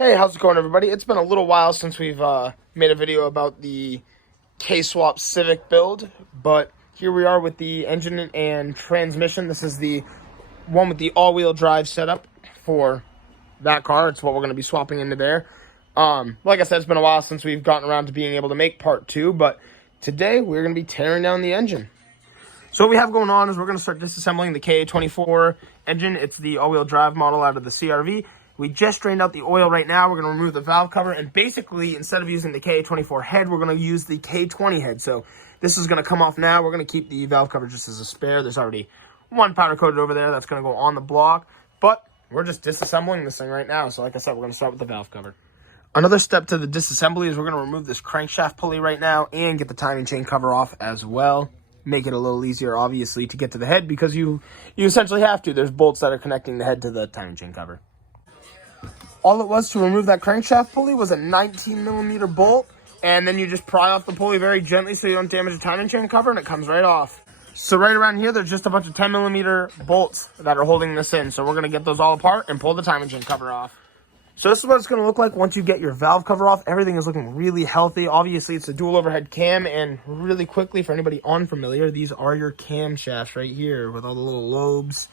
Hey, how's it going, everybody? It's been a little while since we've made a video about the K-Swap Civic build, but here we are with the engine and transmission. This is the one with the all-wheel drive setup for that car. It's what we're going to be swapping into there. Like I said, it's been a while since we've gotten around to being able to make part 2, but today we're going to be tearing down the engine. So what we have going on is we're going to start disassembling the K24 engine. It's the all-wheel drive model out of the CRV. We just drained out the oil right now. We're going to remove the valve cover, and basically, instead of using the K24 head, we're going to use the K20 head. So this is going to come off now. We're going to keep the valve cover just as a spare. There's already one powder coated over there that's going to go on the block, but we're just disassembling this thing right now. So like I said, we're going to start with the valve cover. Another step to the disassembly is we're going to remove this crankshaft pulley right now and get the timing chain cover off as well. Make it a little easier, obviously, to get to the head because you essentially have to. There's bolts that are connecting the head to the timing chain cover. All it was to remove that crankshaft pulley was a 19mm bolt, and then you just pry off the pulley very gently so you don't damage the timing chain cover, and it comes right off. So right around here, there's just a bunch of 10mm bolts that are holding this in. So we're going to get those all apart and pull the timing chain cover off. So this is what it's going to look like once you get your valve cover off. Everything is looking really healthy. Obviously, it's a dual overhead cam, and really quickly, for anybody unfamiliar, these are your camshafts right here with all the little lobes.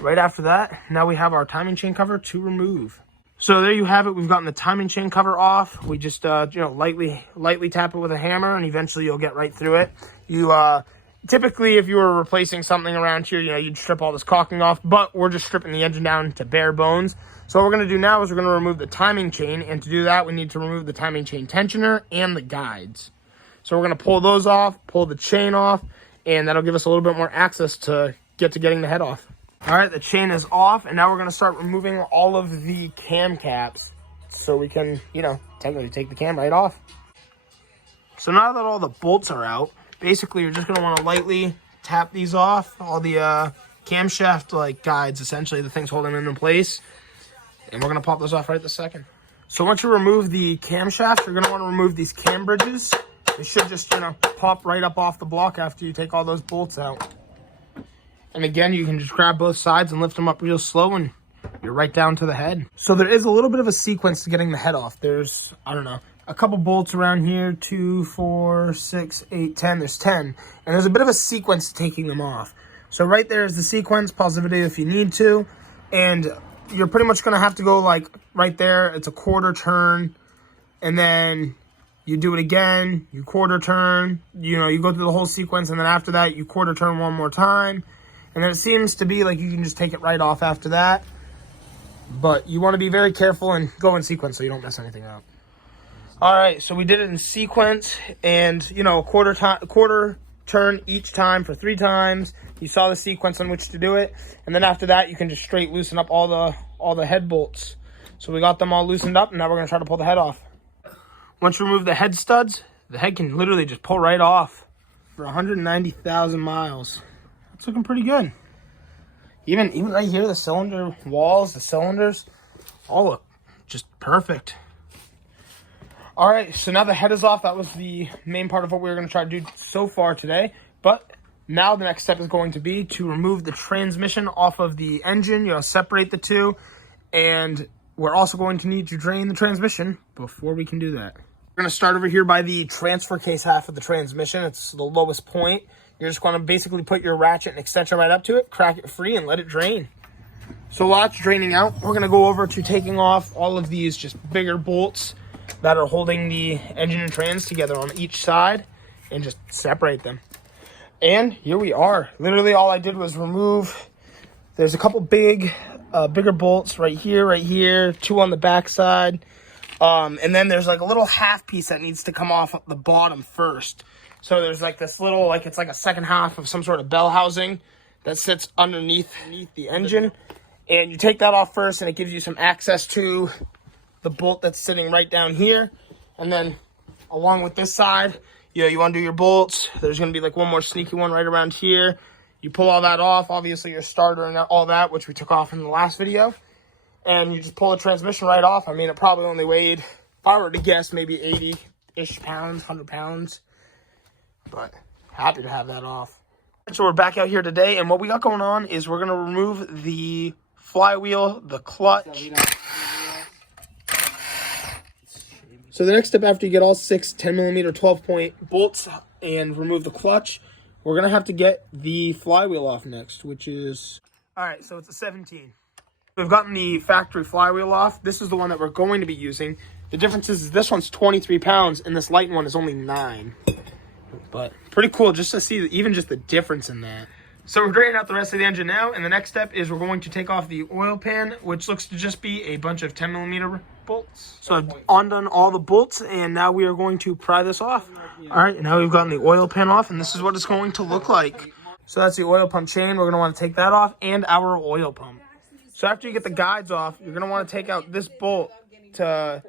Right after that, now we have our timing chain cover to remove. So there you have it. We've gotten the timing chain cover off. We just, lightly tap it with a hammer, and eventually you'll get right through it. Typically, if you were replacing something around here, you'd strip all this caulking off, but we're just stripping the engine down to bare bones. So what we're going to do now is we're going to remove the timing chain, and to do that, we need to remove the timing chain tensioner and the guides. So we're going to pull those off, pull the chain off, and that'll give us a little bit more access to getting the head off. All right, the chain is off, and now we're going to start removing all of the cam caps so we can, technically take the cam right off. So now that all the bolts are out, basically you're just going to want to lightly tap these off, all the camshaft guides, essentially, the things holding them in place, and we're going to pop those off right this second. So once you remove the camshaft, you're going to want to remove these cam bridges. They should just, pop right up off the block after you take all those bolts out. And again, you can just grab both sides and lift them up real slow, and you're right down to the head. So there is a little bit of a sequence to getting the head off. There's, a couple bolts around here, 2, 4, 6, 8, 10. There's 10. And there's a bit of a sequence to taking them off. So right there is the sequence. Pause the video if you need to. And you're pretty much going to have to go right there. It's a quarter turn. And then you do it again. You quarter turn. You go through the whole sequence. And then after that, you quarter turn one more time. And then it seems to be like you can just take it right off after that. But you want to be very careful and go in sequence so you don't mess anything up. All right, so we did it in sequence, and, a quarter turn each time for 3 times. You saw the sequence on which to do it. And then after that, you can just straight loosen up all the head bolts. So we got them all loosened up, and now we're going to try to pull the head off. Once you remove the head studs, the head can literally just pull right off for 190,000 miles. It's looking pretty good. Even right here, the cylinder walls, the cylinders, all look just perfect. All right, so now the head is off. That was the main part of what we were going to try to do so far today. But now the next step is going to be to remove the transmission off of the engine, separate the two. And we're also going to need to drain the transmission before we can do that. We're going to start over here by the transfer case half of the transmission. It's the lowest point. You're just going to basically put your ratchet and extension right up to it, crack it free, and let it drain. So while it's draining out, we're going to go over to taking off all of these just bigger bolts that are holding the engine and trans together on each side and just separate them. And here we are. Literally all I did was remove, there's a couple bigger bolts right here, 2 on the back side. And then there's a little half piece that needs to come off the bottom first. So there's this little, it's a second half of some sort of bell housing that sits underneath the engine. And you take that off first, and it gives you some access to the bolt that's sitting right down here. And then along with this side, you want to do your bolts. There's going to be one more sneaky one right around here. You pull all that off, obviously your starter and all that, which we took off in the last video. And you just pull the transmission right off. It probably only weighed, if I were to guess, maybe 80-ish pounds, 100 pounds. But happy to have that off. So we're back out here today, and what we got going on is we're going to remove the flywheel, the clutch, So the next step, after you get all 6 10mm 12-point bolts and remove the clutch, we're going to have to get the flywheel off next, which is... All right, so it's a 17. We've gotten the factory flywheel off. This is the one that we're going to be using. The difference is this one's 23 pounds and this light one is only 9. But pretty cool just to see even just the difference in that. So we're draining out the rest of the engine now, and the next step is we're going to take off the oil pan, which looks to just be a bunch of 10mm bolts. So I've undone all the bolts, and now we are going to pry this off. All right, now we've gotten the oil pan off, and this is what it's going to look like. So that's the oil pump chain. We're going to want to take that off, and our oil pump. So after you get the guides off, you're going to want to take out this bolt to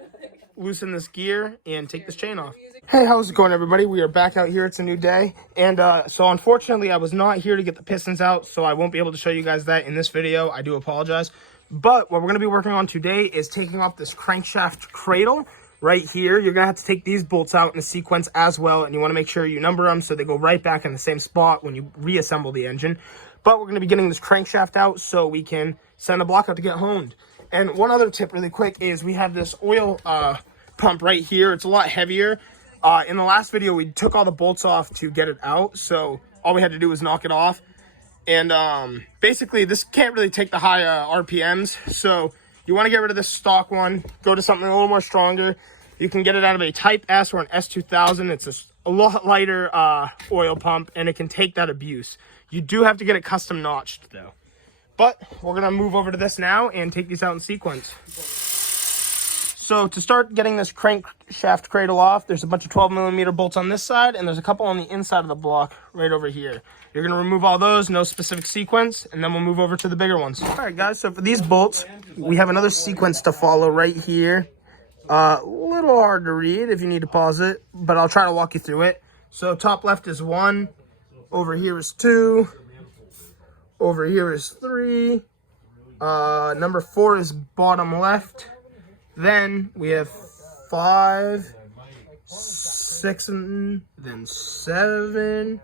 loosen this gear and take this chain off. Hey, how's it going, everybody? We are back out here. It's a new day. And so unfortunately, I was not here to get the pistons out, so I won't be able to show you guys that in this video. I do apologize. But what we're going to be working on today is taking off this crankshaft cradle right here. You're going to have to take these bolts out in a sequence as well, and you want to make sure you number them so they go right back in the same spot when you reassemble the engine. But we're going to be getting this crankshaft out so we can send a block out to get honed. And one other tip really quick is we have this oil pump right here. It's a lot heavier. In the last video, we took all the bolts off to get it out, so all we had to do was knock it off. And basically, this can't really take the high RPMs, so you want to get rid of this stock one, go to something a little more stronger. You can get it out of a Type S or an S2000. It's a lot lighter oil pump, and it can take that abuse. You do have to get it custom notched, though. But we're going to move over to this now and take these out in sequence. So to start getting this crankshaft cradle off, there's a bunch of 12mm bolts on this side, and there's a couple on the inside of the block right over here. You're going to remove all those, no specific sequence, and then we'll move over to the bigger ones. All right, guys, so for these bolts, we have another sequence to follow right here. A little hard to read if you need to pause it, but I'll try to walk you through it. So top left is 1, over here is 2, over here is 3, number 4 is bottom left. Then we have 5, 6, and then 7,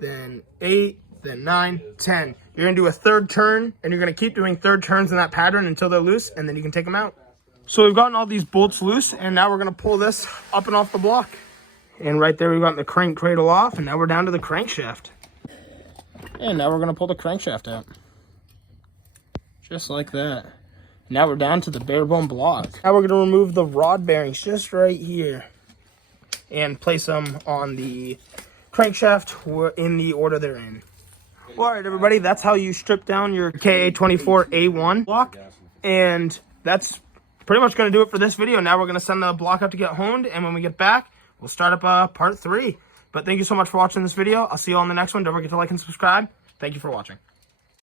then 8, then 9, 10. You're going to do a third turn, and you're going to keep doing third turns in that pattern until they're loose, and then you can take them out. So we've gotten all these bolts loose, and now we're going to pull this up and off the block. And right there we've got the crank cradle off, and now we're down to the crankshaft. And now we're going to pull the crankshaft out. Just like that. Now we're down to the bare bone block. Now we're going to remove the rod bearings just right here and place them on the crankshaft in the order they're in. All right, everybody, that's how you strip down your K24-A1 block. And that's pretty much going to do it for this video. Now we're going to send the block up to get honed, and when we get back, we'll start up part 3. But thank you so much for watching this video. I'll see you all in the next one. Don't forget to like and subscribe. Thank you for watching.